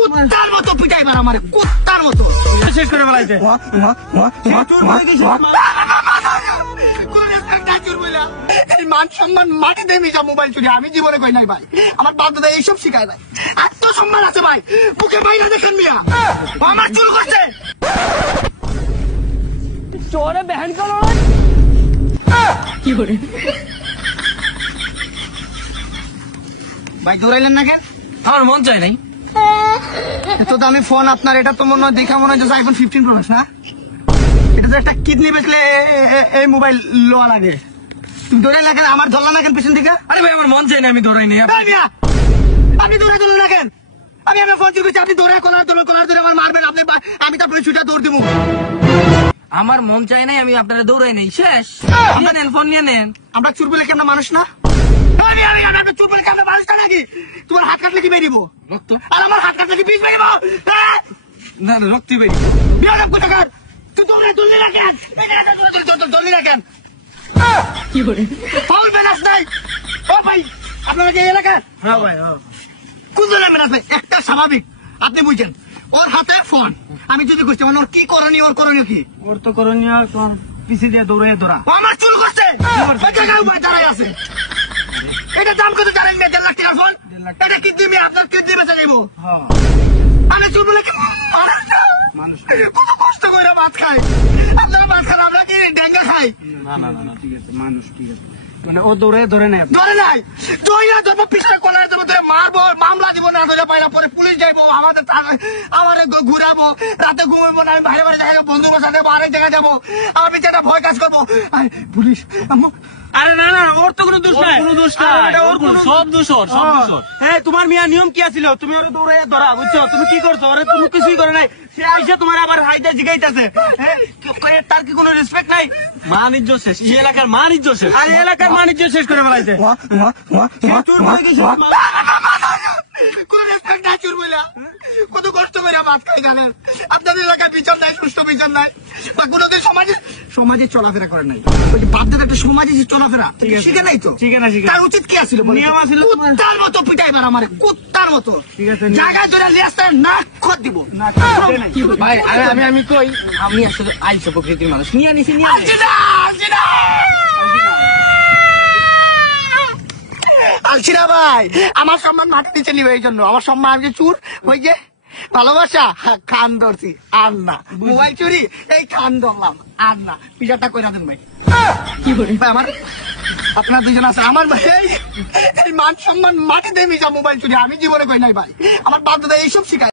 কুত্তার মতো পিটাইবার আমারে, কুত্তার মতো শেষ করে ফেলাইছে। এই মান সম্মান মাটিতে মিশা মোবাইল চুরি আমি জীবনে কই নাই ভাই। আমার বাপ দাদা এইসব শিখায় নাই। আত্মসম্মান আছে ভাই, বুকে বাইরে দেখেন মিয়া আমার চুল করছে। চোরে বহন করো কি করে ভাই দৌড়াইলেন না কেন? আমার মন চায় নাই। এত দামি ফোন আপনার, এটা তো মনে হয় দেখা মনে হয় আইফোন 15 প্রো না? এটা তো একটা কিডনি বেচলে এই মোবাইল লোয়া লাগে। তুমি দৌড়াই না কেন? আমার ধরলাম না কেন পেছন থেকে? আরে ভাই আমার মন চায় না, আমি দৌড়াই নি। আপনি দৌড়াই ধরলেন না কেন? আমি আমার ফোন চুরি করছি, আপনি দৌড়ায় কলার ধরে আমার মারবেন, আপনি আমি তারপরে ছুটা দৌড় দেবো। আমার মন চায় নাই, আমি আপনারা দৌড়াই নেই। শেষ নিয়ে নেন, ফোন নিয়ে নেন। আমরা চুর বলে কেমন মানুষ না? আমরা চুর বলে কেমন মানুষ নাকি? তোমার হাত কাটলে কি বেরিব? রক্ত? আর আমার হাত কাটলে কি বীজ বেরিব? না না, রক্তই বেরি। বিয়াদব কোথাকার! তুই দৌড়ে তুললি না কেন? দৌড়লি না কেন? কি করে ফাউল ব্যালেন্স নাই। ও ভাই, আপনারা কি এই এলাকার? হ্যাঁ ভাই, কোন ধরনের ব্যালেন্স ভাই? একটা স্বাভাবিক, আপনি বুঝছেন। ওর হাতে ফোন, আমি যদি করছি মানে ওর কি করণীয়, ওর করণীয় কি? ওর তো করণীয় পিছিয়ে দিয়ে দৌড়ে ধরা। ও আমার চুল করছে, ওই জায়গায় উপরে দাঁড়াই আছে। এটা দাম কত জানেন? 1.5 লাখ টাকার ফোন। এটা কিডনি আপনার কিডনি বেচে যাইব। আমি চুল বলে কি মানুষ কত কষ্ট করে ভাত খাই। আপনারা ভাত খান, আমরা কি ডেঙ্গা খাই? না না না, ঠিক আছে, মানুষ ঠিক আছে। মানে ও দৌড়ে ধরে নেয়। ধরে নাই, দইরা ধরবো, পিছনে কলার দেবো, ধরে মারবো, মামলা দিব না ধরে পাইলা, পরে পুলিশ যাইবো, আমাদের ঘুরাবো, রাতে ঘুমাইবো না, আমি বাইরে বাইরে যাই, বন্ধু বসা দেবো, আরেক জায়গায় যাবো, আমার পিছনে ভয় কাজ করবো। পুলিশ আরে না না, ওর তো কোনো দোষ নাই, কোনো দোষ নাই, ওর কোনো সব দোষ ওর, সব দোষ ওর। হ্যাঁ, তোমার মিয়া নিয়ম কি আছিল? তুমি ওরে দৌড়ে ধরা, বুঝছো? তুমি কি করছো? ওরে তুমি কিছুই করে নাই। সে আইসা তোমার আবার হাইটা জিগাইতাছে। হ্যাঁ, তার কি কোনো রেসপেক্ট নাই? বাণিজ্য শেষ, এই এলাকার বাণিজ্য শেষ। আর এলাকার বাণিজ্য শেষ করে ফেলাইছে। চোর হয়ে গেছে, কোন রেসপেক্ট নাই চুর বইলা। কত কষ্ট করে ভাত খাই জানেন? আপনাদের এলাকায় বিচার নাই, সুস্থ বিচার নাই, বা কোনোদিন সমাজে চলাফেরা করেন নাই। ওই যে বাপদের একটা সমাজে যে চলাফেরা শিখে নাই তো, শিখে না, শিখে তার উচিত কি আছিল? নিয়ম আছিল কুত্তার মতো পিটাইবার আমারে, কুত্তার মতো। ঠিক আছে, জায়গায় ধরে লেস্তার নাক খত দিব। ভাই আমি কই, আমি আসলে আইসা প্রকৃতির মানুষ নিয়ে নিছি, নিয়ে আলছিনা ভাই, আমার সম্মান মাটি নিচে নিবে, এই জন্য আমার সম্মান। আমি যে চুর, ওই যে ভালোবাসা, খান ধরছি আর না। মোবাইল চুরি, এই খান ধরলাম আর না। পিজাটা কইরা দেন ভাই। কি করে ভাই আমার, আপনার দুজন আছে, আমার ভাই এই মান সম্মান মাটিতে মিশা মোবাইল চুরি আমি জীবনে কই নাই ভাই। আমার বাপ দাদা এইসব শিখায়।